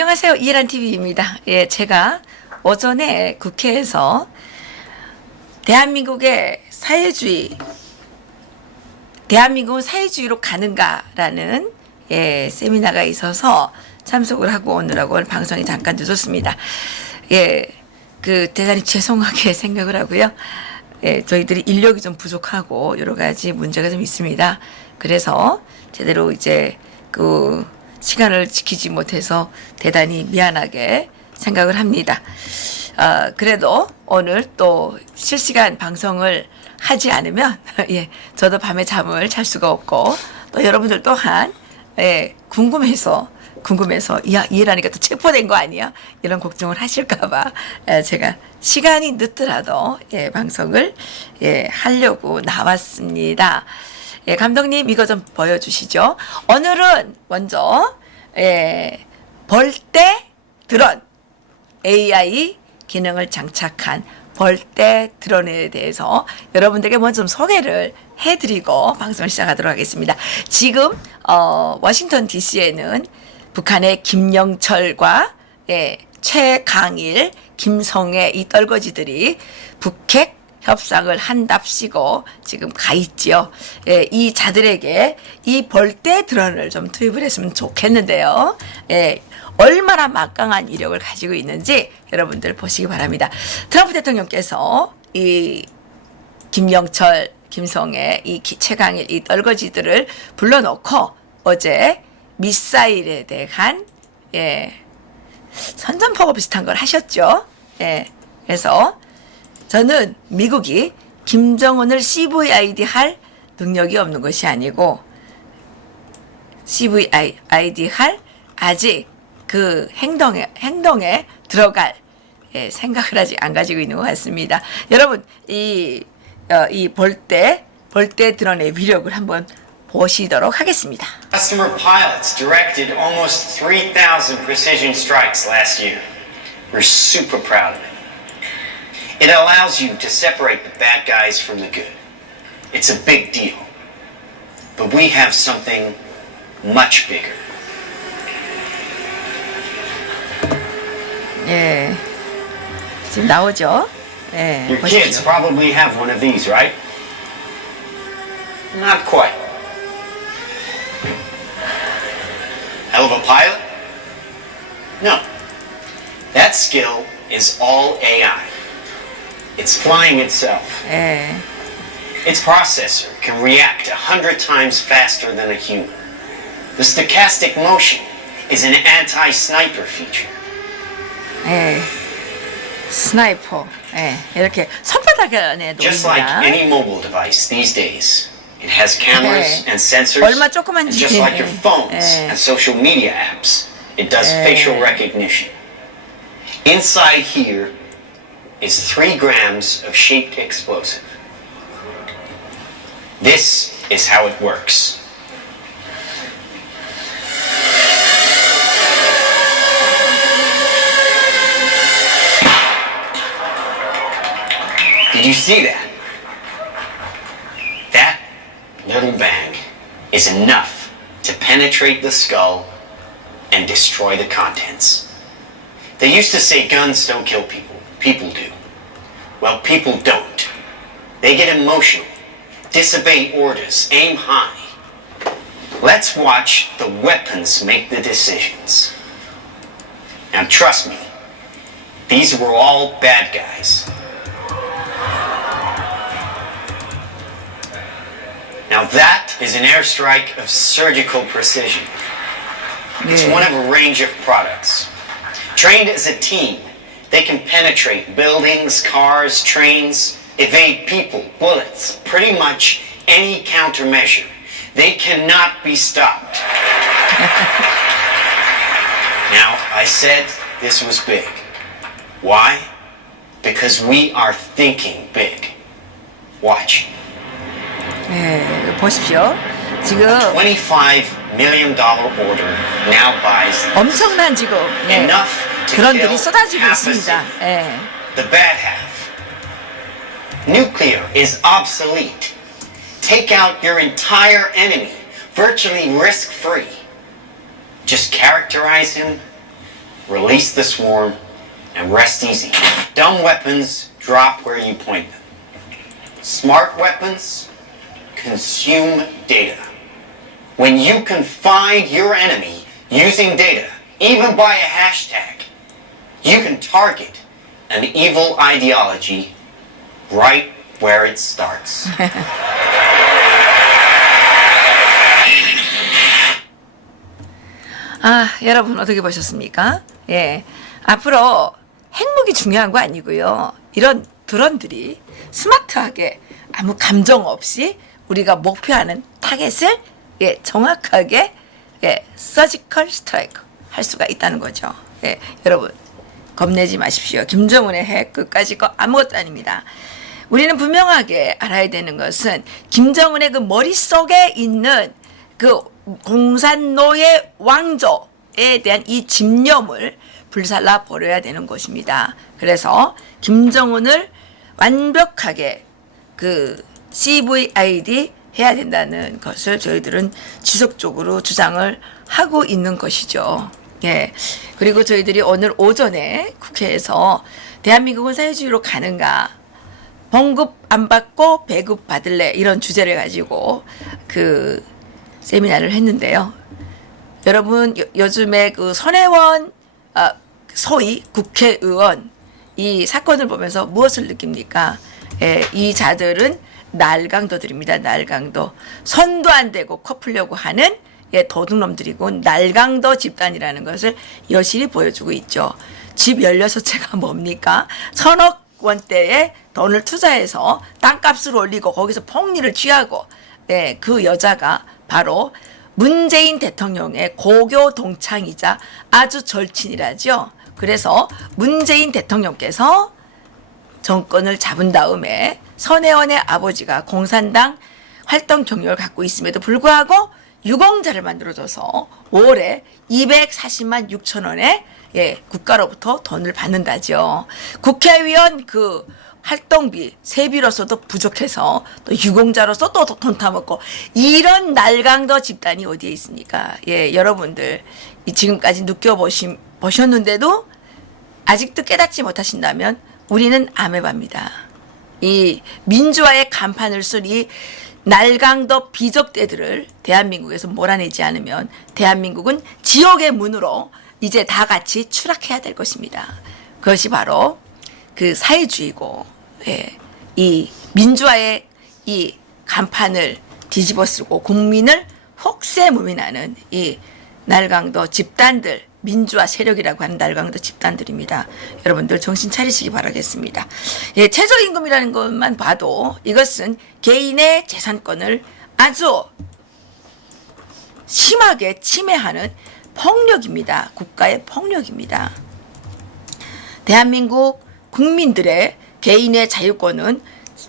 안녕하세요. 이해란 TV입니다. 예, 제가 오전에 국회에서 대한민국의 사회주의, 대한민국은 사회주의로 가는가라는 예, 세미나가 있어서 참석을 하고 오느라고 오늘 방송에 잠깐 늦었습니다. 예, 그 대단히 죄송하게 생각을 하고요. 예, 저희들이 인력이 좀 부족하고 여러 가지 문제가 좀 있습니다. 그래서 제대로 이제 그 시간을 지키지 못해서 대단히 미안하게 생각을 합니다. 아, 그래도 오늘 또 실시간 방송을 하지 않으면 예, 저도 밤에 잠을 잘 수가 없고 또 여러분들 또한 예, 궁금해서 궁금해서 야 이해라니까 또 체포된 거 아니야 이런 걱정을 하실까봐 예, 제가 시간이 늦더라도 예, 방송을 예, 하려고 나왔습니다. 예, 감독님 이거 좀 보여주시죠. 오늘은 먼저 예, 벌떼 드론 AI 기능을 장착한 벌떼 드론에 대해서 여러분들에게 먼저 좀 소개를 해드리고 방송을 시작하도록 하겠습니다. 지금 어, 워싱턴 DC에는 북한의 김영철과 예, 최강일, 김성애 이 떨거지들이 북핵 협상을 한답시고 지금 가 있지요. 예, 이 자들에게 이 벌떼 드론을 좀 투입을 했으면 좋겠는데요. 예, 얼마나 막강한 이력을 가지고 있는지 여러분들 보시기 바랍니다. 트럼프 대통령께서 이 김영철, 김성애, 이 기- 최강일 이 떨거지들을 불러놓고 어제 미사일에 대한 예, 선전포고 비슷한 걸 하셨죠. 예, 그래서 저는 미국이 김정은을 CVID 할 능력이 없는 것이 아니고 CVID 할 아직 그 행동에 행동에 들어갈 예, 생각을 아직 안 가지고 있는 것 같습니다. 여러분 이 어, 이 볼때 볼 때 드론의 위력을 한번 보시도록 하겠습니다. Customer pilots directed almost 3,000 precision strikes last year. We're super proud of it. It allows you to separate the bad guys from the good. It's a big deal. But we have something much bigger. 예, 지금 나오죠? 예, Your kids 보십시오. probably have one of these, right? Not quite. Hell of a pilot? No. That skill is all AI. It's flying itself. 예, Its processor can react a hundred times faster than a human. The stochastic motion is an anti-sniper feature. 예, 스나이퍼. 예, 이렇게 손바닥 안에도 Just like 있습니다. any mobile device these days, it has cameras 네. and sensors. 얼마 조그만지. and just like your phones 네. and social media apps, it does 네. facial recognition. Inside here is three grams of shaped explosive. This is how it works. Did you see that? That little bang is enough to penetrate the skull and destroy the contents. They used to say guns don't kill people, people do. Well, people don't. They get emotional, disobey orders, aim high. Let's watch the weapons make the decisions. Now, trust me, these were all bad guys. Now that is an airstrike of surgical precision. It's one of a range of products. Trained as a team, they can penetrate buildings, cars, trains, evade people, bullets, pretty much any countermeasure. They cannot be stopped. now, I said this was big. Why? Because we are thinking big. Watch. 예, 보십시오. 지금 $25 million order now buys 엄청난 지금 예, enough to 드론들이 kill 쏟아지고 half a 있습니다. city. 예. The bad half. Nuclear is obsolete. Take out your entire enemy, virtually risk free. Just characterize him release the swarm, and rest easy. Dumb weapons drop where you point them. Smart weapons consume data. When you can find your enemy using data, even by a hashtag, you can target an evil ideology right where it starts. 아, 여러분 어떻게 보셨습니까? 예. 앞으로 핵무기 중요한 거 아니고요. 이런 드론들이 스마트하게 아무 감정 없이 우리가 목표하는 타겟을 예, 정확하게 예, 서지컬 스트라이크 할 수가 있다는 거죠. 예, 여러분 겁내지 마십시오. 김정은의 핵 끝까지 거 아무것도 아닙니다. 우리는 분명하게 알아야 되는 것은 김정은의 그 머릿속에 있는 그 공산노의 왕조에 대한 이 집념을 불살라 버려야 되는 것입니다. 그래서 김정은을 완벽하게 그 CVID 해야 된다는 것을 저희들은 지속적으로 주장을 하고 있는 것이죠. 예. 그리고 저희들이 오늘 오전에 국회에서 대한민국은 사회주의로 가는가 봉급 안 받고 배급 받을래 이런 주제를 가지고 그 세미나를 했는데요. 여러분 요, 요즘에 그 손혜원 아, 소위 국회의원 이 사건을 보면서 무엇을 느낍니까? 예, 이 자들은 날강도들입니다. 날강도 손도 안 대고 코 풀려고 하는 예, 도둑놈들이고 날강도 집단이라는 것을 여실히 보여주고 있죠. 집 16채가 뭡니까? 천억 원대의 돈을 투자해서 땅값을 올리고 거기서 폭리를 취하고 예, 그 여자가 바로 문재인 대통령의 고교 동창이자 아주 절친이라죠. 그래서 문재인 대통령께서 정권을 잡은 다음에 선혜원의 아버지가 공산당 활동 경력을 갖고 있음에도 불구하고 유공자를 만들어줘서 올해 240만 6천 원의 예, 국가로부터 돈을 받는다죠. 국회의원 그 활동비 세비로서도 부족해서 또 유공자로서 또 돈 타먹고 이런 날강도 집단이 어디에 있습니까? 예, 여러분들 이 지금까지 느껴보신 보셨는데도 아직도 깨닫지 못하신다면 우리는 아메바입니다. 이 민주화의 간판을 쓴이 날강도 비적대들을 대한민국에서 몰아내지 않으면 대한민국은 지옥의 문으로 이제 다 같이 추락해야 될 것입니다. 그것이 바로 그 사회주의고 예, 이 민주화의 이 간판을 뒤집어 쓰고 국민을 혹세무민하는 이 날강도 집단들 민주화 세력이라고 하는 날강도 집단들입니다. 여러분들 정신 차리시기 바라겠습니다. 예, 최저임금이라는 것만 봐도 이것은 개인의 재산권을 아주 심하게 침해하는 폭력입니다. 국가의 폭력입니다. 대한민국 국민들의 개인의 자유권은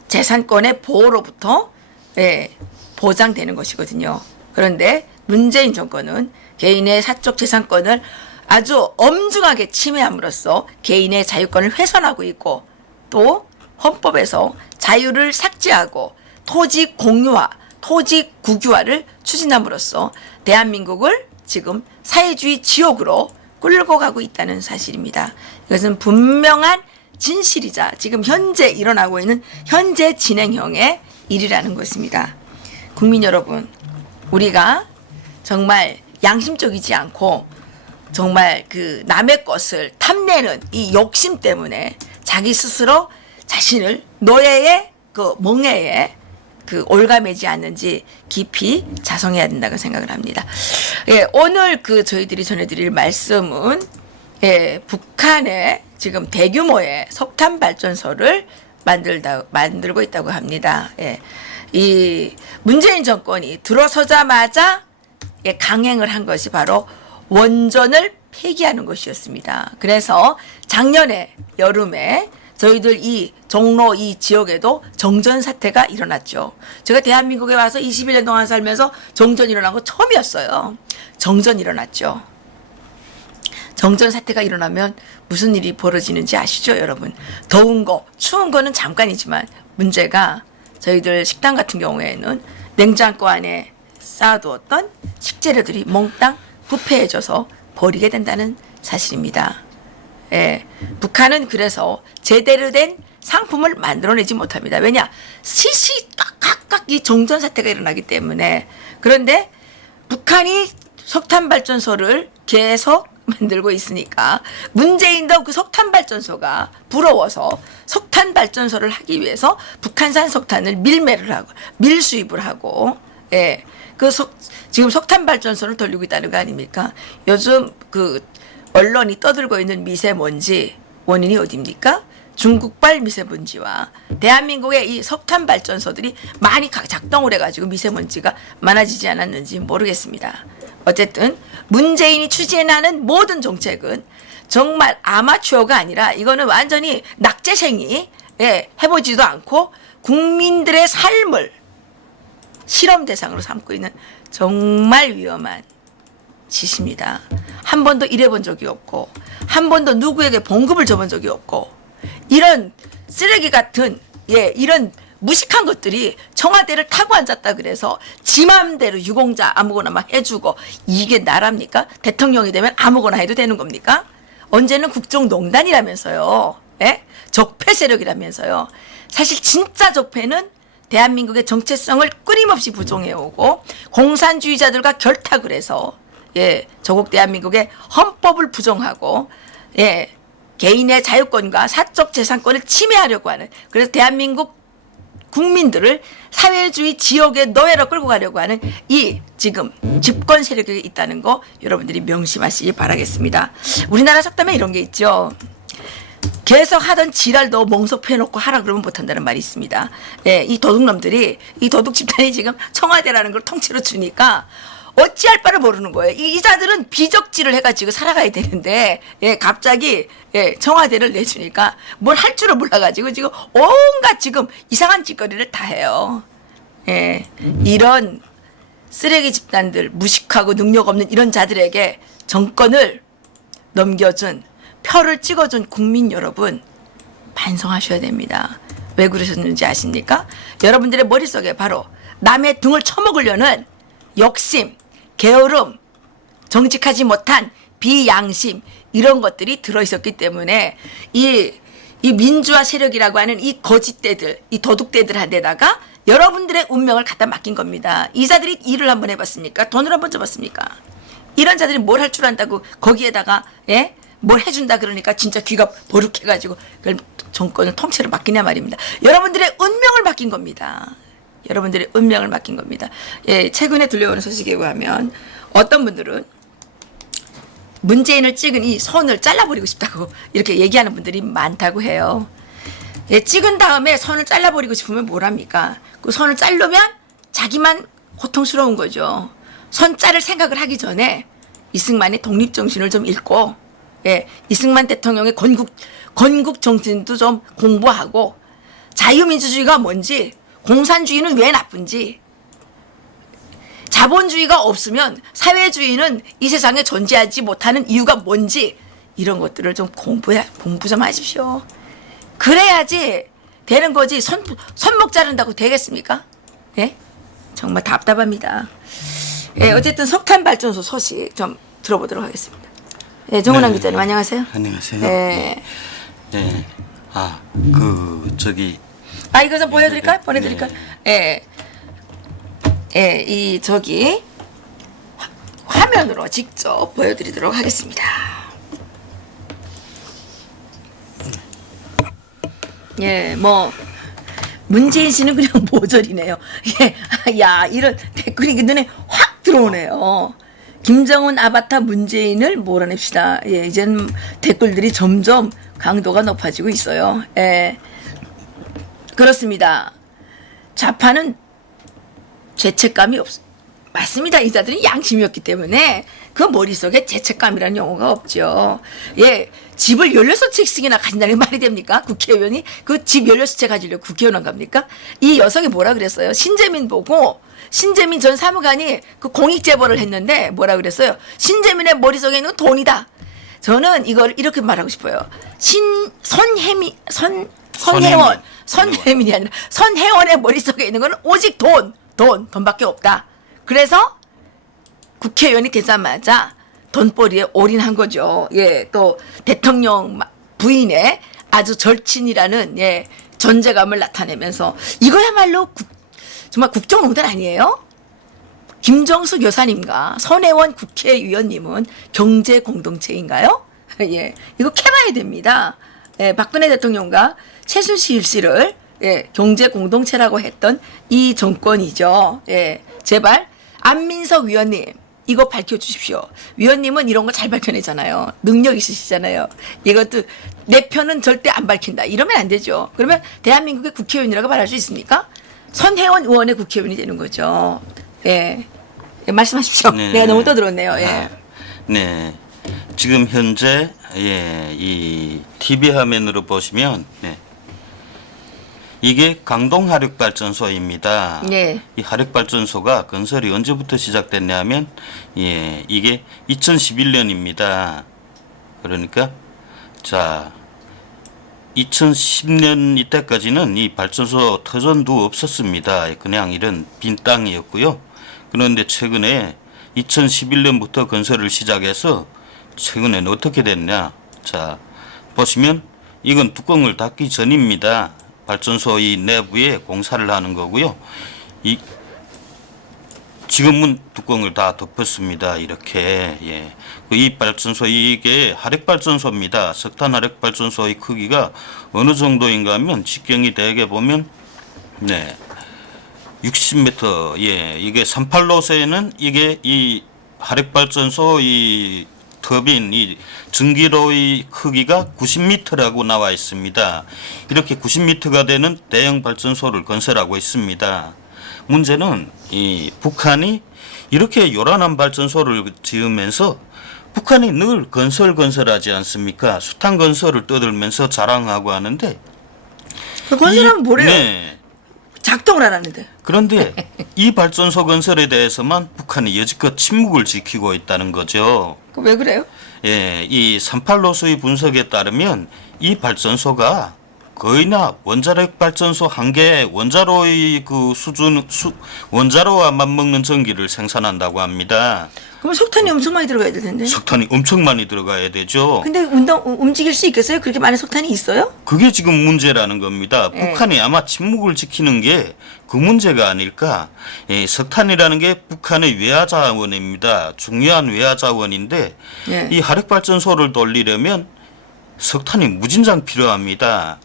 재산권의 보호로부터 예, 보장되는 것이거든요. 그런데 문재인 정권은 개인의 사적 재산권을 아주 엄중하게 침해함으로써 개인의 자유권을 훼손하고 있고 또 헌법에서 자유를 삭제하고 토지 공유화, 토지 국유화를 추진함으로써 대한민국을 지금 사회주의 지옥으로 끌고 가고 있다는 사실입니다. 이것은 분명한 진실이자 지금 현재 일어나고 있는 현재 진행형의 일이라는 것입니다. 국민 여러분, 우리가 정말 양심적이지 않고 정말 그 남의 것을 탐내는 이 욕심 때문에 자기 스스로 자신을 노예의 그 멍에에 그 올가매지 않는지 깊이 자성해야 된다고 생각을 합니다. 예, 오늘 그 저희들이 전해드릴 말씀은 예, 북한의 지금 대규모의 석탄 발전소를 만들다 만들고 있다고 합니다. 예, 이 문재인 정권이 들어서자마자 예, 강행을 한 것이 바로 원전을 폐기하는 것이었습니다. 그래서 작년에 여름에 저희들 이 종로 이 지역에도 정전 사태가 일어났죠. 제가 대한민국에 와서 21년 동안 살면서 정전 일어난 거 처음이었어요. 정전 일어났죠. 정전 사태가 일어나면 무슨 일이 벌어지는지 아시죠, 여러분? 더운 거, 추운 거는 잠깐이지만 문제가 저희들 식당 같은 경우에는 냉장고 안에 쌓아두었던 식재료들이 몽땅 부패해져서 버리게 된다는 사실입니다. 예. 북한은 그래서 제대로 된 상품을 만들어내지 못합니다. 왜냐? 시시 각각 이 정전 사태가 일어나기 때문에. 그런데 북한이 석탄 발전소를 계속 만들고 있으니까 문재인도 그 석탄 발전소가 부러워서 석탄 발전소를 하기 위해서 북한산 석탄을 밀매를 하고 밀수입을 하고 예. 그 석, 지금 석탄 발전소를 돌리고 있다는 거 아닙니까? 요즘 그 언론이 떠들고 있는 미세먼지 원인이 어디입니까? 중국발 미세먼지와 대한민국의 이 석탄 발전소들이 많이 가- 작동을 해가지고 미세먼지가 많아지지 않았는지 모르겠습니다. 어쨌든 문재인이 추진하는 모든 정책은 정말 아마추어가 아니라 이거는 완전히 낙제생이 예, 해보지도 않고 국민들의 삶을 실험 대상으로 삼고 있는 정말 위험한 짓입니다. 한 번도 일해본 적이 없고 한 번도 누구에게 봉급을 줘본 적이 없고 이런 쓰레기 같은 예 이런 무식한 것들이 청와대를 타고 앉았다 그래서 지 맘대로 유공자 아무거나 막 해주고 이게 나랍니까? 대통령이 되면 아무거나 해도 되는 겁니까? 언제는 국정농단이라면서요. 예? 적폐 세력이라면서요. 사실 진짜 적폐는 대한민국의 정체성을 끊임없이 부정해오고 공산주의자들과 결탁을 해서 예 조국 대한민국의 헌법을 부정하고 예 개인의 자유권과 사적 재산권을 침해하려고 하는 그래서 대한민국 국민들을 사회주의 지옥의 노예로 끌고 가려고 하는 이 지금 집권 세력이 있다는 거 여러분들이 명심하시기 바라겠습니다. 우리나라 속담에 이런 게 있죠. 계속 하던 지랄도 멍석해놓고 하라 그러면 못한다는 말이 있습니다. 예, 이 도둑놈들이 이 도둑 집단이 지금 청와대라는 걸 통째로 주니까 어찌할 바를 모르는 거예요. 이 이 자들은 비적지를 해가지고 살아가야 되는데 예, 갑자기 예, 청와대를 내주니까 뭘 할 줄을 몰라가지고 지금 온갖 지금 이상한 짓거리를 다 해요. 예, 이런 쓰레기 집단들 무식하고 능력 없는 이런 자들에게 정권을 넘겨준 표를 찍어준 국민 여러분 반성하셔야 됩니다. 왜 그러셨는지 아십니까? 여러분들의 머릿속에 바로 남의 등을 쳐먹으려는 욕심, 게으름, 정직하지 못한 비양심 이런 것들이 들어있었기 때문에 이, 이 민주화 세력이라고 하는 이 거짓대들, 이 도둑대들한테다가 여러분들의 운명을 갖다 맡긴 겁니다. 이자들이 일을 한번 해봤습니까? 돈을 한번 줘봤습니까? 이런 자들이 뭘 할 줄 안다고 거기에다가 예? 뭘 해준다 그러니까 진짜 귀가 버룩해가지고 그걸 정권을 통째로 맡기냐 말입니다. 여러분들의 운명을 맡긴 겁니다. 여러분들의 운명을 맡긴 겁니다. 예, 최근에 들려오는 소식에 의하면 어떤 분들은 문재인을 찍은 이 손을 잘라버리고 싶다고 이렇게 얘기하는 분들이 많다고 해요. 예, 찍은 다음에 손을 잘라버리고 싶으면 뭐랍니까? 그 손을 자르면 자기만 고통스러운 거죠. 손 자를 생각을 하기 전에 이승만의 독립정신을 좀 읽고, 예, 이승만 대통령의 건국, 건국 정신도 좀 공부하고, 자유민주주의가 뭔지, 공산주의는 왜 나쁜지, 자본주의가 없으면 사회주의는 이 세상에 존재하지 못하는 이유가 뭔지, 이런 것들을 좀 공부해, 공부 좀 하십시오. 그래야지 되는 거지 손, 손목 자른다고 되겠습니까? 예? 정말 답답합니다. 예, 어쨌든 석탄 발전소 소식 좀 들어보도록 하겠습니다. 예, 정은환 네. 기자님 안녕하세요. 안녕하세요. 예. 네. 아, 그 저기 아 이거 좀 보여드릴까요? 네. 보내드릴까요? 예. 예, 이 저기 화- 화면으로 직접 보여드리도록 하겠습니다. 예, 뭐 문재인 씨는 그냥 모절이네요. 예, 야 이런 댓글이 그 눈에 확 들어오네요. 김정은 아바타 문재인을 몰아냅시다. 예, 이제는 댓글들이 점점 강도가 높아지고 있어요. 예, 그렇습니다. 좌파는 죄책감이 없. 맞습니다. 이자들은 양심이었기 때문에 그 머릿속에 죄책감이라는 용어가 없죠. 예, 집을 16채씩이나 가진다는 게 말이 됩니까? 국회의원이 그 집 16채 가지려고 국회의원 한 겁니까? 이 여성이 뭐라 그랬어요? 신재민 보고 신재민 전 사무관이 그 공익 제보를 했는데 뭐라 그랬어요? 신재민의 머릿속에 있는 건 돈이다. 저는 이걸 이렇게 말하고 싶어요. 신, 선혜미, 선, 선혜원, 선혜민이 아니라 선혜원의 머릿속에 있는 건 오직 돈, 돈, 돈밖에 없다. 그래서 국회의원이 되자마자 돈벌이에 올인한 거죠. 예, 또 대통령 마- 부인의 아주 절친이라는 예 존재감을 나타내면서 이거야말로 국- 정말 국정농단 아니에요? 김정숙 여사님과 손혜원 국회의원님은 경제 공동체인가요? 예, 이거 캐봐야 됩니다. 예, 박근혜 대통령과 최순실 씨를 예, 경제 공동체라고 했던 이 정권이죠. 예, 제발 안민석 위원님 이거 밝혀주십시오. 위원님은 이런 거 잘 밝혀내잖아요. 능력 있으시잖아요. 이것도 내 편은 절대 안 밝힌다. 이러면 안 되죠. 그러면 대한민국의 국회의원이라고 말할 수 있습니까? 손혜원 의원의 국회의원이 되는 거죠. 예. 예, 말씀하십시오. 네. 내가 너무 떠들었네요. 예. 아, 네. 지금 현재 예, 이 TV 화면으로 보시면 네. 이게 강동 화력 발전소입니다. 네. 이 화력 발전소가 건설이 언제부터 시작됐냐면 예, 이게 2011년입니다. 그러니까 자 2010년 이때까지는 이 발전소 터전도 없었습니다. 그냥 이런 빈 땅이었고요. 그런데 최근에 2011년부터 건설을 시작해서 최근에는 어떻게 됐냐? 자, 보시면 이건 뚜껑을 닫기 전입니다. 발전소 이 내부에 공사를 하는 거고요. 이 지금은 뚜껑을 다 덮었습니다. 이렇게 예. 그이 발전소 이게 화력 발전소입니다. 석탄 화력 발전소의 크기가 어느 정도인가 하면 직경이 대게 보면 네. 60m 예. 이게 38로세는 이게 이 화력 발전소 이 터빈 이 전기로의 크기가 90m라고 나와 있습니다. 이렇게 90m가 되는 대형 발전소를 건설하고 있습니다. 문제는 이 북한이 이렇게 요란한 발전소를 지으면서 북한이 늘 건설 건설하지 않습니까? 숱한 건설을 떠들면서 자랑하고 하는데 그 건설하면 이- 뭐래요? 네. 작동을 안 하는데. 그런데 이 발전소 건설에 대해서만 북한이 여지껏 침묵을 지키고 있다는 거죠. 그 왜 그래요? 예, 이 38로스의 분석에 따르면 이 발전소가 거의나 원자력 발전소 한 개의 원자로의 그 수준 수, 원자로와 맞먹는 전기를 생산한다고 합니다. 그럼 석탄이 엄청 많이 들어가야 될 텐데. 석탄이 엄청 많이 들어가야 되죠. 근데 운동 움직일 수 있겠어요? 그렇게 많은 석탄이 있어요? 그게 지금 문제라는 겁니다. 예. 북한이 아마 침묵을 지키는 게 그 문제가 아닐까. 예, 석탄이라는 게 북한의 외화 자원입니다. 중요한 외화 자원인데 예. 이 화력 발전소를 돌리려면 석탄이 무진장 필요합니다.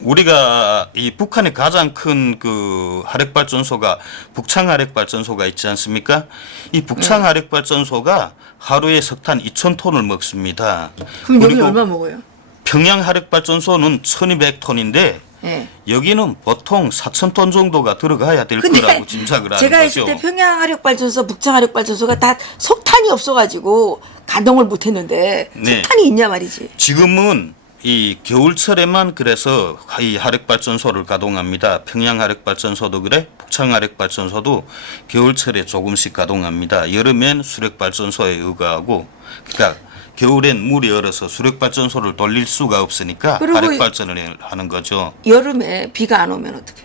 우리가 이 북한의 가장 큰 그 화력 발전소가 북창 화력 발전소가 있지 않습니까? 이 북창 화력 발전소가 하루에 석탄 2,000톤을 먹습니다. 그럼 여기 얼마 먹어요? 평양 화력 발전소는 1,200톤인데 예. 여기는 보통 4,000톤 정도가 들어가야 될 근데 거라고 짐작을 하는 제가 거죠. 있을 때 평양 화력 발전소, 북창 화력 발전소가 다 석탄이 없어가지고 가동을 못했는데 네. 석탄이 있냐 말이지. 지금은 이 겨울철에만 그래서 이 화력 발전소를 가동합니다. 평양 화력 발전소도 그래, 북창 화력 발전소도 겨울철에 조금씩 가동합니다. 여름엔 수력 발전소에 의거하고, 그러니까 겨울엔 물이 얼어서 수력 발전소를 돌릴 수가 없으니까 그리고 화력 이- 발전을 하는 거죠. 여름에 비가 안 오면 어떡해?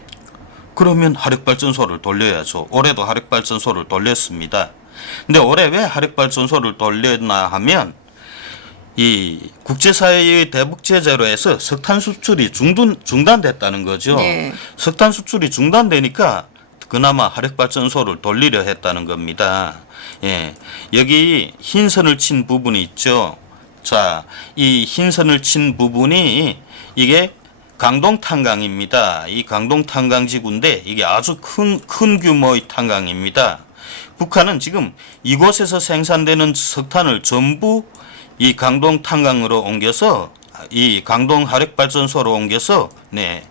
그러면 화력 발전소를 돌려야죠. 올해도 화력 발전소를 돌렸습니다. 근데 올해 왜 화력 발전소를 돌렸나 하면 이 국제사회의 대북 제재로 해서 석탄 수출이 중단 중단됐다는 거죠. 네. 석탄 수출이 중단되니까 그나마 화력 발전소를 돌리려 했다는 겁니다. 예. 여기 흰 선을 친 부분이 있죠. 자, 이 흰 선을 친 부분이 이게 강동 탄강입니다. 이 강동 탄강 지구인데 이게 아주 큰, 큰 규모의 탄강입니다. 북한은 지금 이곳에서 생산되는 석탄을 전부 이 강동 탄강으로 옮겨서 이 강동 화력 발전소로 옮겨서 네.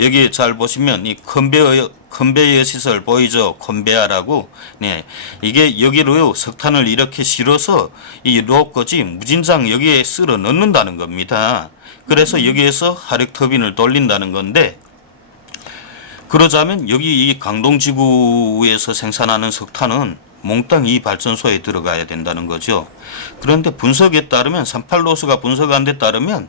여기 잘 보시면 이 컨베이어 컨베이어 시설 보이죠? 컨베아라고. 네. 이게 여기로 석탄을 이렇게 실어서 이 로업까지 무진장 여기에 쓸어 넣는다는 겁니다. 그래서 여기에서 화력 터빈을 돌린다는 건데 그러자면 여기 이 강동 지구에서 생산하는 석탄은 몽땅 이 발전소에 들어가야 된다는 거죠. 그런데 분석에 따르면 38로스가 분석한 데 따르면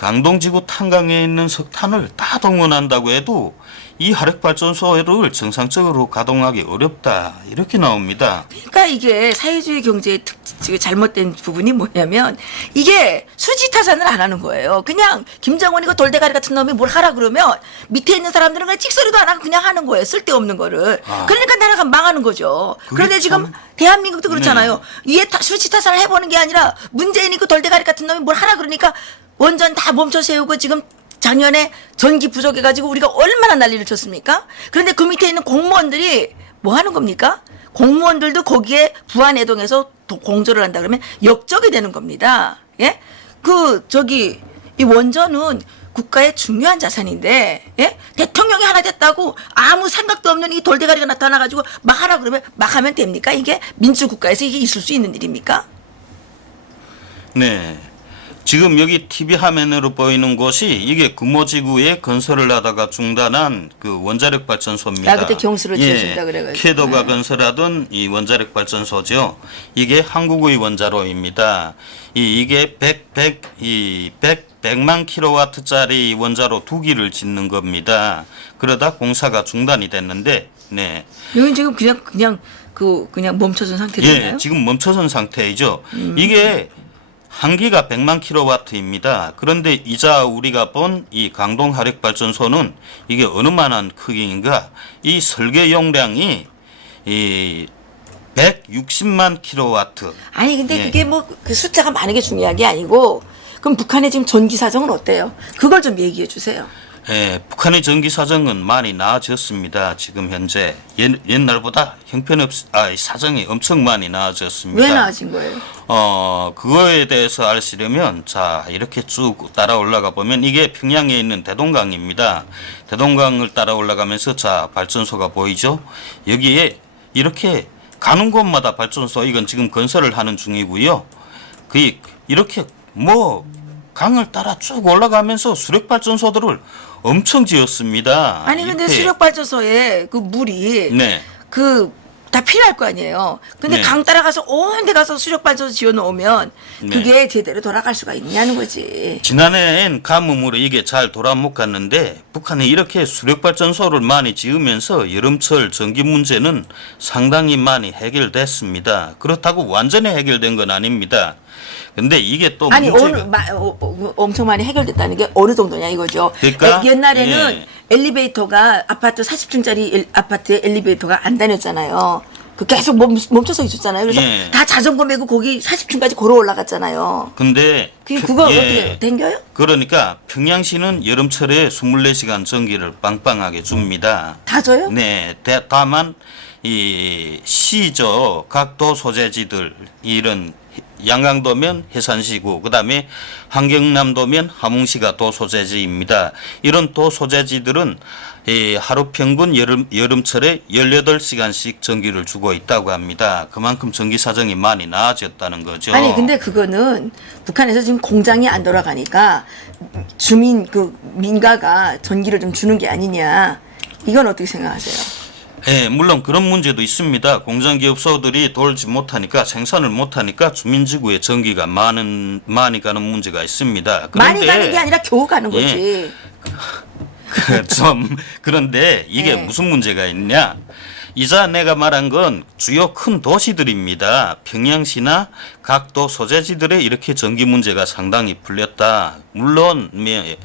강동지구 탄강에 있는 석탄을 다 동원한다고 해도 이 화력발전소를 정상적으로 가동하기 어렵다 이렇게 나옵니다. 그러니까 이게 사회주의 경제의 특, 그 잘못된 부분이 뭐냐면 이게 수지 타산을 안 하는 거예요. 그냥 김정은이고 돌대가리 같은 놈이 뭘 하라 그러면 밑에 있는 사람들은 그냥 찍소리도 안 하고 그냥 하는 거예요. 쓸데없는 거를. 아. 그러니까 나라가 망하는 거죠. 그런데 지금 참- 대한민국도 그렇잖아요. 위에 타, 수지 타산을 해보는 게 아니라 문재인이고 돌대가리 같은 놈이 뭘 하라 그러니까 원전 다 멈춰 세우고 지금 작년에 전기 부족해가지고 우리가 얼마나 난리를 쳤습니까? 그런데 그 밑에 있는 공무원들이 뭐 하는 겁니까? 공무원들도 거기에 부안해동에서 도- 공조를 한다 그러면 역적이 되는 겁니다. 예? 그 저기 이 원전은 국가의 중요한 자산인데 예? 대통령이 하나 됐다고 아무 생각도 없는 이 돌대가리가 나타나가지고 막 하라 그러면 막 하면 됩니까? 이게 민주국가에서 이게 있을 수 있는 일입니까? 네. 지금 여기 TV 화면으로 보이는 곳이 이게 금호지구에 건설을 하다가 중단한 그 원자력 발전소입니다. 아, 그때 경수로 지어준다 그래가지고. 캐도가 네. 건설하던 이 원자력 발전소죠. 이게 한국의 원자로입니다. 이 이게 100, 100, 이 100, 100만 킬로와트짜리 원자로 두 기를 짓는 겁니다. 그러다 공사가 중단이 됐는데, 네. 여기 지금 그냥 그냥 그 그냥 멈춰진 상태인가요? 예, 지금 멈춰선 상태이죠. 음. 이게 한기가 100만 킬로와트입니다. 그런데 이자 우리가 본 이 강동 화력 발전소는 이게 어느 만한 크기인가? 이 설계 용량이 이 160만 킬로와트. 아니 근데 예. 그게 뭐 그 숫자가 많은 게 중요한 게 아니고 그럼 북한의 지금 전기 사정은 어때요? 그걸 좀 얘기해 주세요. 예, 북한의 전기 사정은 많이 나아졌습니다. 지금 현재 옛, 옛날보다 형편없 아 사정이 엄청 많이 나아졌습니다. 왜 나아진 거예요? 어, 그거에 대해서 아시려면, 자, 이렇게 쭉 따라 올라가 보면 이게 평양에 있는 대동강입니다. 대동강을 따라 올라가면서 자, 발전소가 보이죠? 여기에 이렇게 가는 곳마다 발전소, 이건 지금 건설을 하는 중이고요. 그, 이렇게 뭐, 강을 따라 쭉 올라가면서 수력 발전소들을 엄청 지었습니다. 아니 근데 이렇게. 수력 발전소에 그 물이 네. 그 다 필요할 거 아니에요. 근데 네. 강 따라가서 온 데 가서 수력 발전소 지어 놓으면 네. 그게 제대로 돌아갈 수가 있냐는 거지. 지난해엔 가뭄으로 이게 잘 돌아 못 갔는데 북한이 이렇게 수력 발전소를 많이 지으면서 여름철 전기 문제는 상당히 많이 해결됐습니다. 그렇다고 완전히 해결된 건 아닙니다. 근데 이게 또 아니 문제가 마, 어, 어, 엄청 많이 해결됐다는 게 어느 정도냐 이거죠. 그러니까? 예, 옛날에는 예. 엘리베이터가 아파트 40층짜리 엘, 아파트에 엘리베이터가 안 다녔잖아요. 그 계속 멈, 멈춰서 있었잖아요. 그래서 예. 다 자전거 메고 거기 40층까지 걸어 올라갔잖아요. 근데 그 그- 그거 예. 어떻게 댕겨요? 그러니까 평양시는 여름철에 24시간 전기를 빵빵하게 줍니다. 다 줘요? 네, 대- 다만 이 시저 각도 소재지들 이런 양강도면 해산시고 그다음에 한경남도면 함흥시가 도소재지입니다. 이런 도소재지들은 이 하루 평균 여름 여름철에 18시간씩 전기를 주고 있다고 합니다. 그만큼 전기 사정이 많이 나아졌다는 거죠. 아니 근데 그거는 북한에서 지금 공장이 안 돌아가니까 주민 그 민가가 전기를 좀 주는 게 아니냐. 이건 어떻게 생각하세요? 예, 물론 그런 문제도 있습니다. 공장기업소들이 돌지 못하니까 생산을 못하니까 주민지구에 전기가 많은 많이 가는 문제가 있습니다. 많이 그런데 가는 게 아니라 겨우 가는 예. 거지. 그 좀 그런데 이게 네. 무슨 문제가 있냐? 이자 내가 말한 건 주요 큰 도시들입니다. 평양시나 각도 소재지들에 이렇게 전기 문제가 상당히 풀렸다. 물론 예,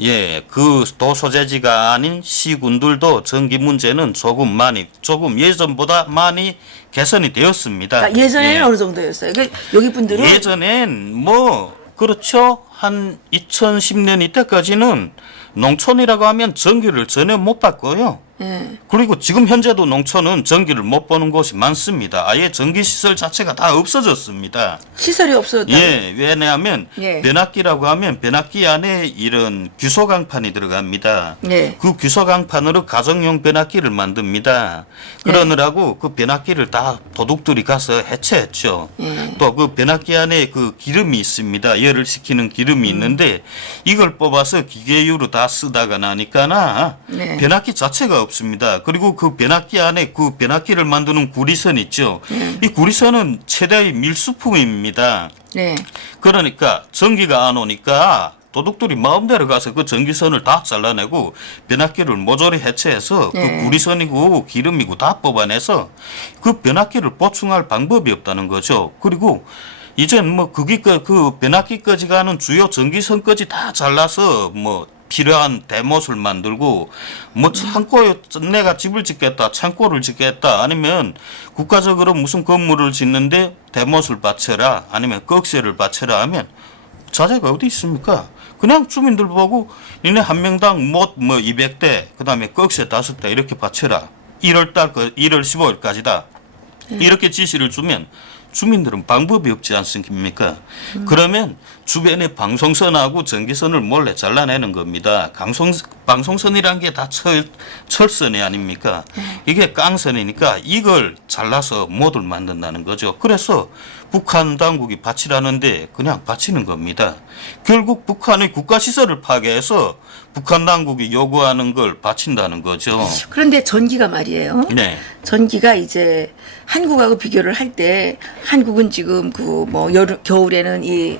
예, 그 도소재지가 아닌 시군들도 전기 문제는 조금 많이 조금 예전보다 많이 개선이 되었습니다. 그러니까 예전에는 예. 어느 정도였어요? 그 여기 분들은 예전엔 뭐 그렇죠 한 2010년 이때까지는 농촌이라고 하면 전기를 전혀 못 받고요. 예. 그리고 지금 현재도 농촌은 전기를 못 보는 곳이 많습니다. 아예 전기 시설 자체가 다 없어졌습니다. 시설이 없어졌다. 예, 왜냐하면 예. 변압기라고 하면 변압기 안에 이런 규소 강판이 들어갑니다. 예. 그 규소 강판으로 가정용 변압기를 만듭니다. 그러느라고 그 변압기를 다 도둑들이 가서 해체했죠. 예. 또그 변압기 안에 그 기름이 있습니다. 열을 식히는 기름 이 있는데 이걸 뽑아서 기계유로 다 쓰다가 나니까나 네. 변압기 자체가 없습니다. 그리고 그 변압기 안에 그 변압기를 만드는 구리선 있죠. 이 구리선은 최대의 밀수품입니다. 네. 그러니까 전기가 안 오니까 도둑들이 마음대로 가서 그 전기선을 다 잘라내고 변압기를 모조리 해체해서 네. 그 구리선이고 기름이고 다 뽑아내서 그 변압기를 보충할 방법이 없다는 거죠. 그리고 이젠 뭐 거기까 그 변압기까지 가는 주요 전기선까지 다 잘라서 뭐 필요한 대못을 만들고 뭐 창고에 내가 집을 짓겠다 창고를 짓겠다 아니면 국가적으로 무슨 건물을 짓는데 대못을 바쳐라 아니면 꺽쇠를 바쳐라 하면 자재가 어디 있습니까? 그냥 주민들 보고 니네 한 명당 못 뭐 200대 그다음에 꺽쇠 다섯 대 이렇게 바쳐라. 1월 달그 1월 15일까지다. 이렇게 지시를 주면 주민들은 방법이 없지 않습니까? 그러면 주변에 방송선하고 전기선을 몰래 잘라내는 겁니다. 방송, 방송선이란 게다 철, 철선이 아닙니까? 이게 깡선이니까 이걸 잘라서 모드를 만든다는 거죠. 그래서 북한 당국이 바치라는데 그냥 바치는 겁니다. 결국 북한의 국가시설을 파괴해서 북한 당국이 요구하는 걸 바친다는 거죠. 그런데 전기가 말이에요. 네. 전기가 이제 한국하고 비교를 할 때 한국은 지금 그 뭐 여름 겨울에는 이,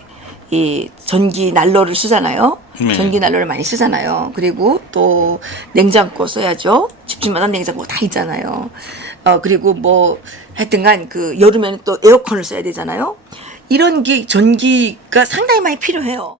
이 전기 난로를 쓰잖아요. 네. 전기 난로를 많이 쓰잖아요. 그리고 또 냉장고 써야죠. 집집마다 냉장고 다 있잖아요. 어 그리고 뭐 하여튼간 그 여름에는 또 에어컨을 써야 되잖아요. 이런 게 전기가 상당히 많이 필요해요.